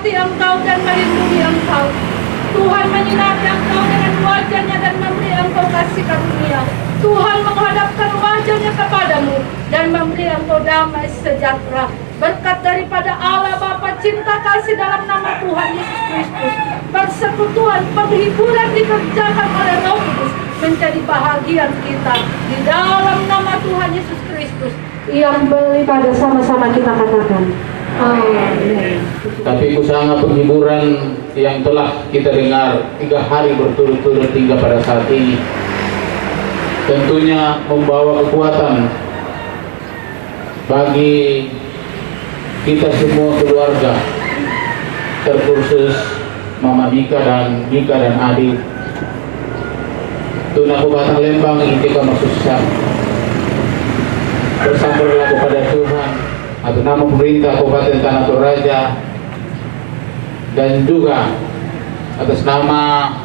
memberkati engkau dan melindungi engkau. Tuhan menyinari engkau dengan wajah-Nya dan memberi engkau kasih karunia. Tuhan menghadapkan wajah-Nya kepadamu dan memberi engkau damai sejahtera. Berkat daripada Allah Bapa, cinta kasih dalam nama Tuhan Yesus Kristus, persekutuan, penghiburan dikerjakan oleh Roh Kudus menjadi bahagian kita di dalam nama Tuhan Yesus Kristus. Yang beribadah sama-sama kita katakan amin. Tapi usaha penghiburan yang telah kita dengar 3 hari berturut-turut hingga pada saat ini tentunya membawa kekuatan bagi kita semua keluarga, terkhusus Mama Mika dan Adit, Tuna Kabupaten Lembang, Intika Masusah. Bersambarlah kepada Tuhan atas nama pemerintah Kabupaten Tanah Toraja dan juga atas nama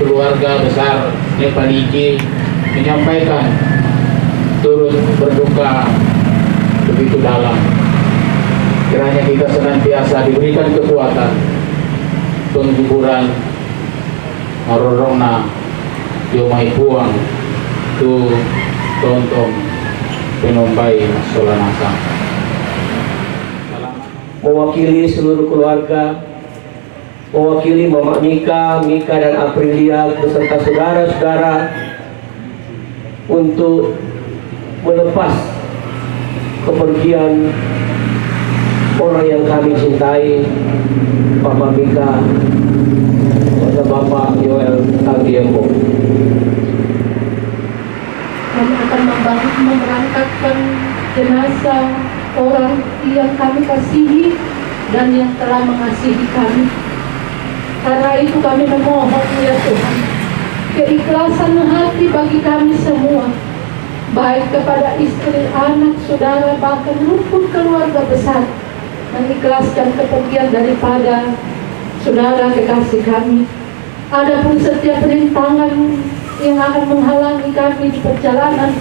keluarga besar Nepaliki menyampaikan turut berduka begitu dalam. Kiranya kita senantiasa diberikan kekuatan, penghiburan, marorona, yomai puang, tu tonton, penombai solanasa. Mewakili seluruh keluarga, mewakili Mama Mika dan Aprilia beserta saudara-saudara untuk melepas kepergian orang yang kami cintai, Mama Mika dan Bapak Yoel Tagiembo. Kami akan memberangkatkan jenazah orang yang kami kasihi dan yang telah mengasihi kami. Karena itu kami memohon ya Tuhan, keikhlasan hati bagi kami semua, baik kepada istri, anak, saudara, bahkan rukun keluarga besar, mengikhlaskan kepergian daripada saudara kekasih kami. Adapun setiap rintangan yang akan menghalangi kami di perjalanan,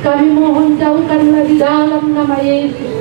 kami mohon jauhkanlah di dalam nama Yesus.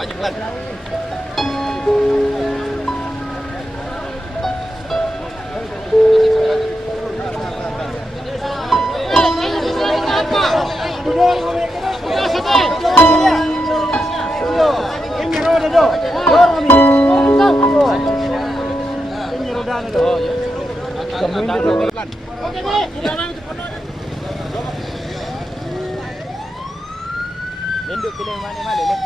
Maju pelan. Menduk pilih mana lelek.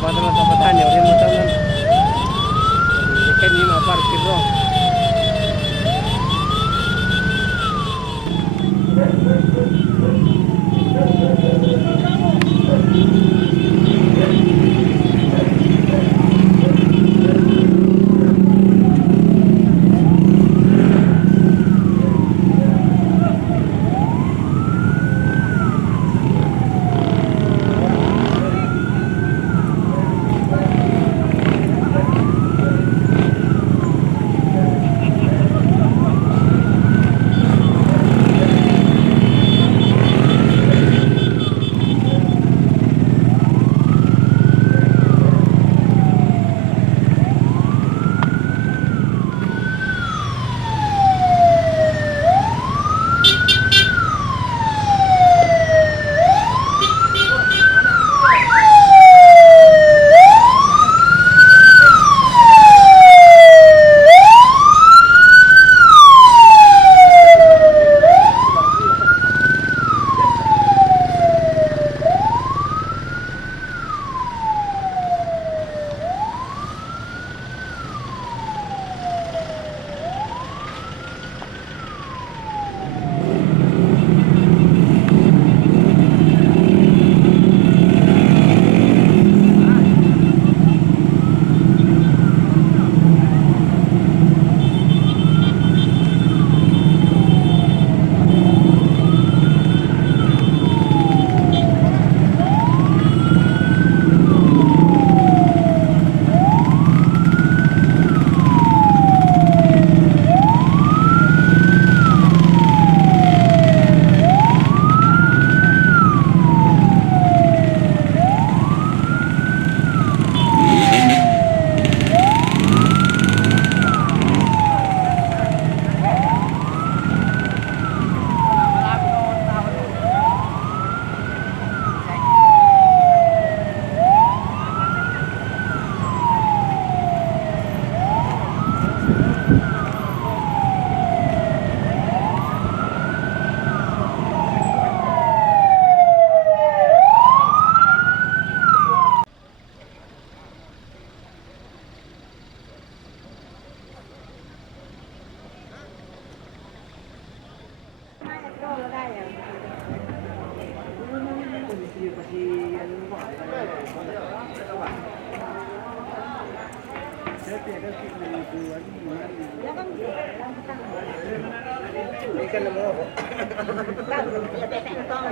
kapatran sa patan ya rin mo tanan. Ikan ni maparkir ro.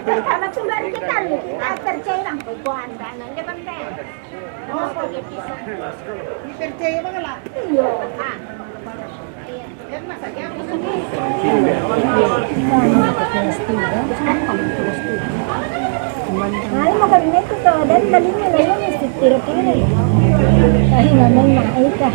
Kalau kembali kita percaya lang pagkuhan ka nang gaban ka. Percaya ba kala? Iyo. Ha. Yan masakya mo sa ay, magaling ito to. Dan dali mo na yun. Tira-tira. Dahil naman makaita.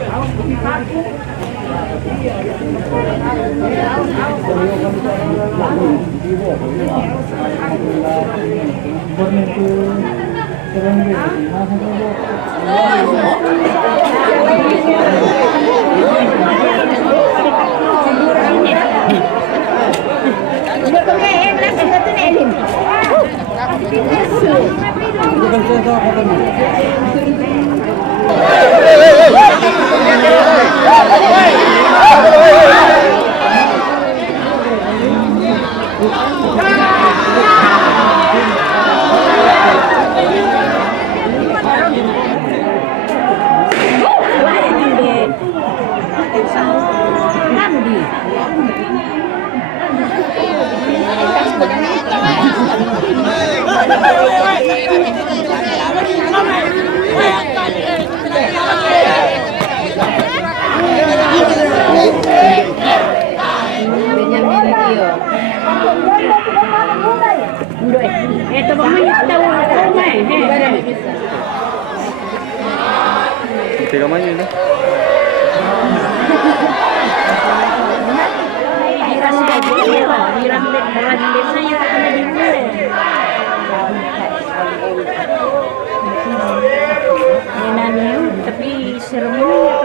Ito ba may tawo na may. Tiga man yun. Tapi seremoni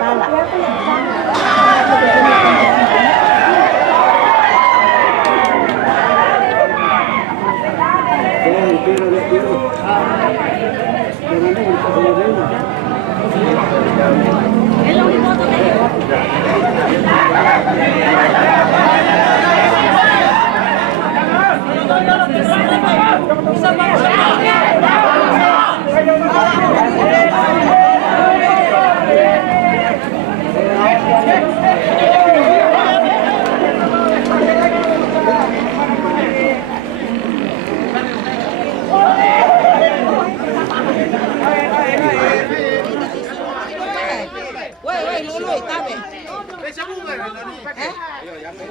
Salah.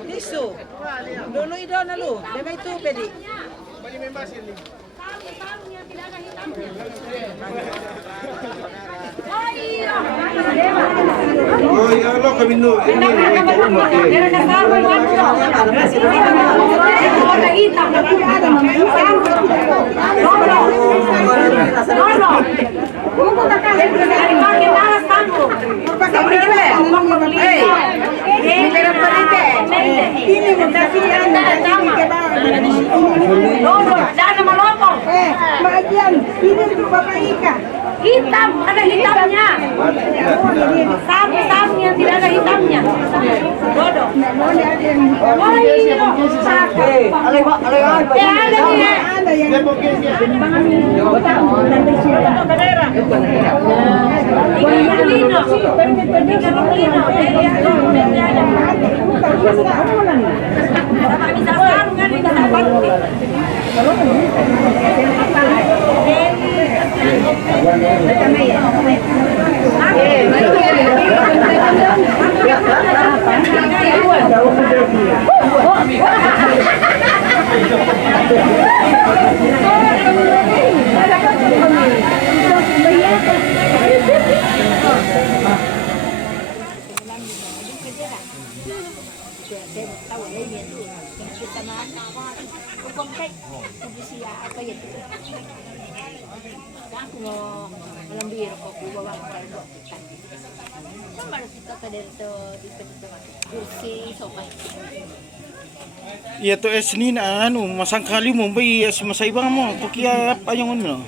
Tisu. Lulu ido na lu. Deme itu pedi. Oh ya Allah kami nu ini. Hitam, ada hitamnya. Sapu-sapu yang tidak ada hitamnya. Bodoh. Iya to ni na ano masang kali mo bay masaibang mo tukiya ayong ano.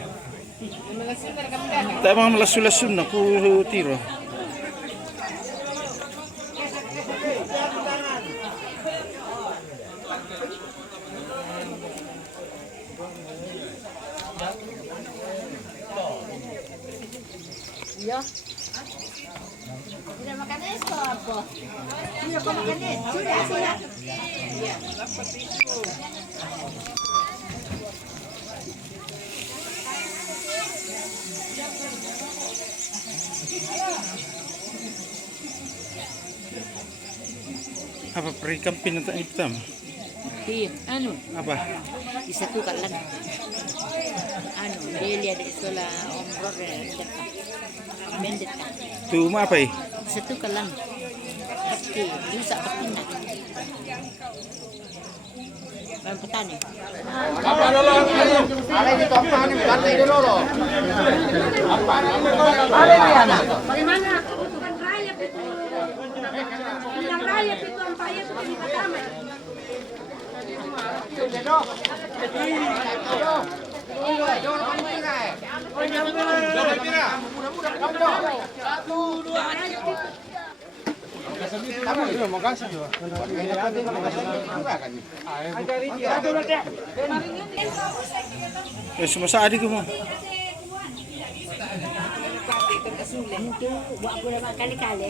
Ta mga malasul-lasun na ku tiro. Sudah makan es kok apa? Sudah kau makan es? Sudah. Apa perikam pinata hitam? Iya, anu, Apa? disatukan lang. Anu, Delia de Sola Omror Mendeta. Tu apa eh? Disatukan lang. Pasti, bisa bertindak. Bang petani. Apa dulu? Ada di topan ini ganti dulu. Apa? Ada di anak. Bagaimana kebutuhan rakyat itu? Yang rakyat itu apa itu yang pertama. Semasa adik mo. Itu buat aku dah kali-kali.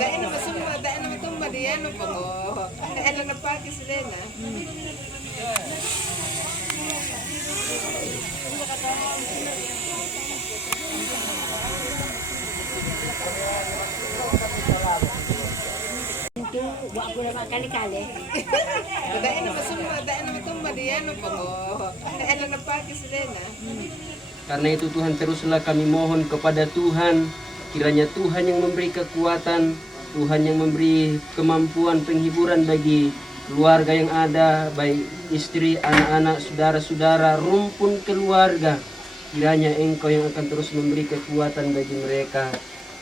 Dahil naman summa, dahil naman tumba diyan po ko. Dahil lang nagpakis sila na. Itu buat aku dah kali-kali. Dahil naman summa, dahil naman tumba diyan po ko. Dahil lang nagpakis sila na. Karena itu Tuhan, teruslah kami mohon kepada Tuhan, kiranya Tuhan yang memberi kekuatan, Tuhan yang memberi kemampuan penghiburan bagi keluarga yang ada, baik istri, anak-anak, saudara-saudara, rumpun keluarga. Kiranya Engkau yang akan terus memberi kekuatan bagi mereka.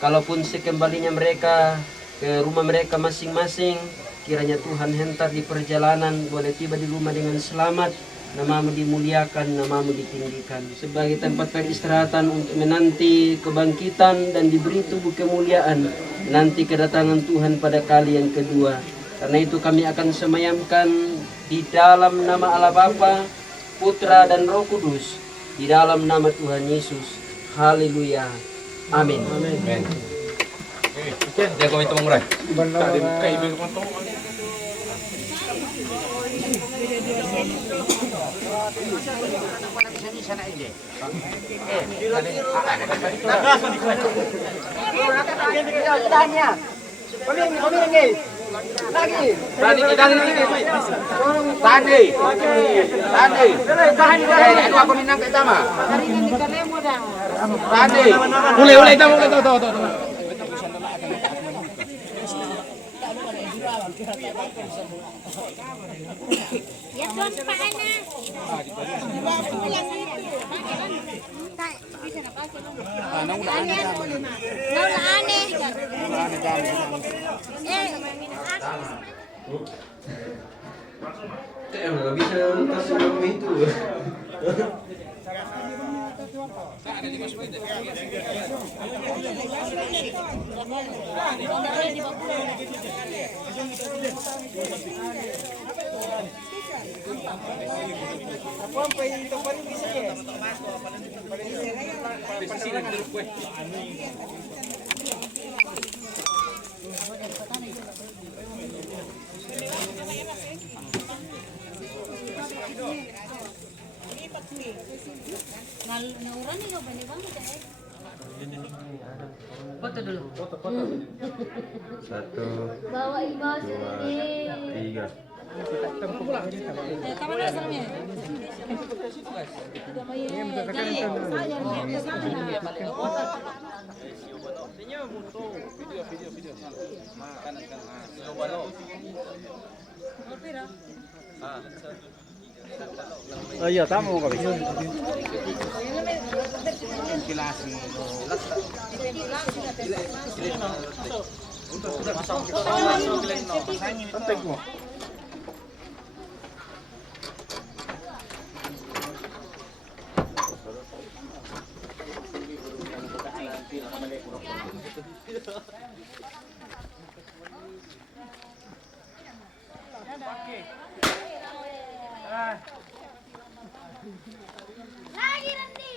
Kalaupun sekembalinya mereka ke rumah mereka masing-masing, kiranya Tuhan hentar di perjalanan boleh tiba di rumah dengan selamat. Namamu dimuliakan, namamu ditinggikan sebagai tempat peristirahatan untuk menanti kebangkitan dan diberi tubuh kemuliaan nanti kedatangan Tuhan pada kali yang kedua. Karena itu kami akan semayamkan di dalam nama Allah Bapa, Putra dan Roh Kudus, di dalam nama Tuhan Yesus. Haleluya. Amin. Amin. Oke, dia kami temu murai. Ya tuan paana. Bisa na kasi nung. Naulaan eh. Nggak bisa lepas sama itu. Nauran nih bani banget ya. Foto dulu. Satu, Bawa iba sini. tiga. Kamu dasarnya. Oh iya, tama mo kami. Pantay mo. Lagi Randy.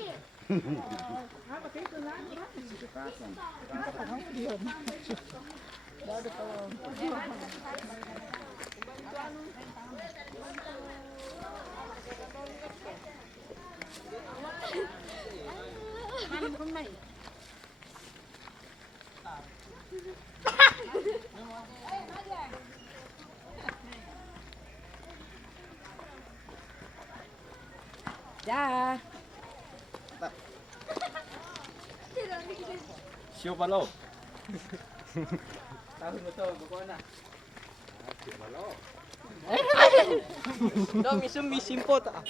Dah. Siapa lo? Tahun betul, pokoknya. Dong, isum misimpo ta.